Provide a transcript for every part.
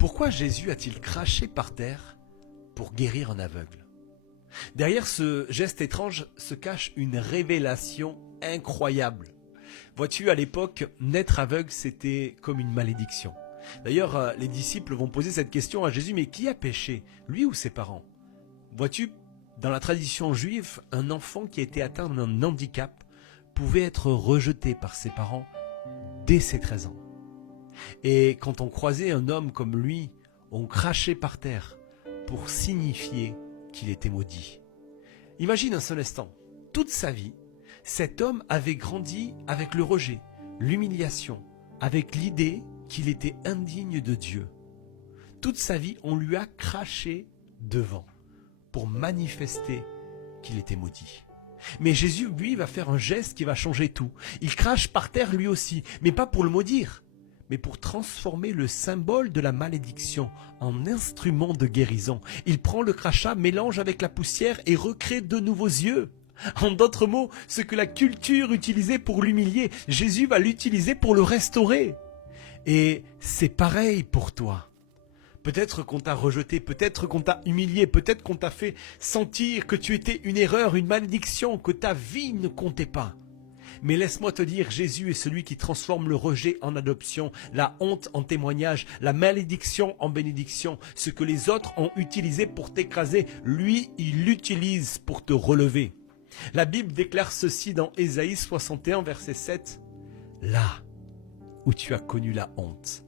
Pourquoi Jésus a-t-il craché par terre pour guérir un aveugle? Derrière ce geste étrange se cache une révélation incroyable. Vois-tu, à l'époque, naître aveugle, c'était comme une malédiction. D'ailleurs, les disciples vont poser cette question à Jésus, mais qui a péché, lui ou ses parents? Vois-tu, dans la tradition juive, un enfant qui était atteint d'un handicap pouvait être rejeté par ses parents dès ses 13 ans. Et quand on croisait un homme comme lui, on crachait par terre pour signifier qu'il était maudit. Imagine un seul instant, toute sa vie, cet homme avait grandi avec le rejet, l'humiliation, avec l'idée qu'il était indigne de Dieu. Toute sa vie, on lui a craché devant pour manifester qu'il était maudit. Mais Jésus, lui, va faire un geste qui va changer tout. Il crache par terre lui aussi, mais pas pour le maudire, mais pour transformer le symbole de la malédiction en instrument de guérison. Il prend le crachat, mélange avec la poussière et recrée de nouveaux yeux. En d'autres mots, ce que la culture utilisait pour l'humilier, Jésus va l'utiliser pour le restaurer. Et c'est pareil pour toi. Peut-être qu'on t'a rejeté, peut-être qu'on t'a humilié, peut-être qu'on t'a fait sentir que tu étais une erreur, une malédiction, que ta vie ne comptait pas. Mais laisse-moi te dire, Jésus est celui qui transforme le rejet en adoption, la honte en témoignage, la malédiction en bénédiction. Ce que les autres ont utilisé pour t'écraser, lui, il l'utilise pour te relever. La Bible déclare ceci dans Ésaïe 61, verset 7. Là où tu as connu la honte,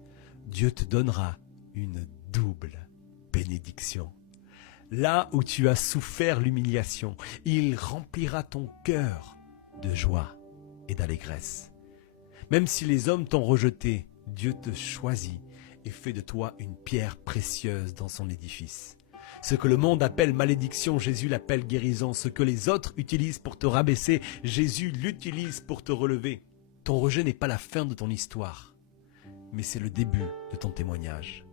Dieu te donnera une double bénédiction. Là où tu as souffert l'humiliation, il remplira ton cœur de joie et d'allégresse. Même si les hommes t'ont rejeté, Dieu te choisit et fait de toi une pierre précieuse dans son édifice. Ce que le monde appelle malédiction, Jésus l'appelle guérison. Ce que les autres utilisent pour te rabaisser, Jésus l'utilise pour te relever. Ton rejet n'est pas la fin de ton histoire, mais c'est le début de ton témoignage.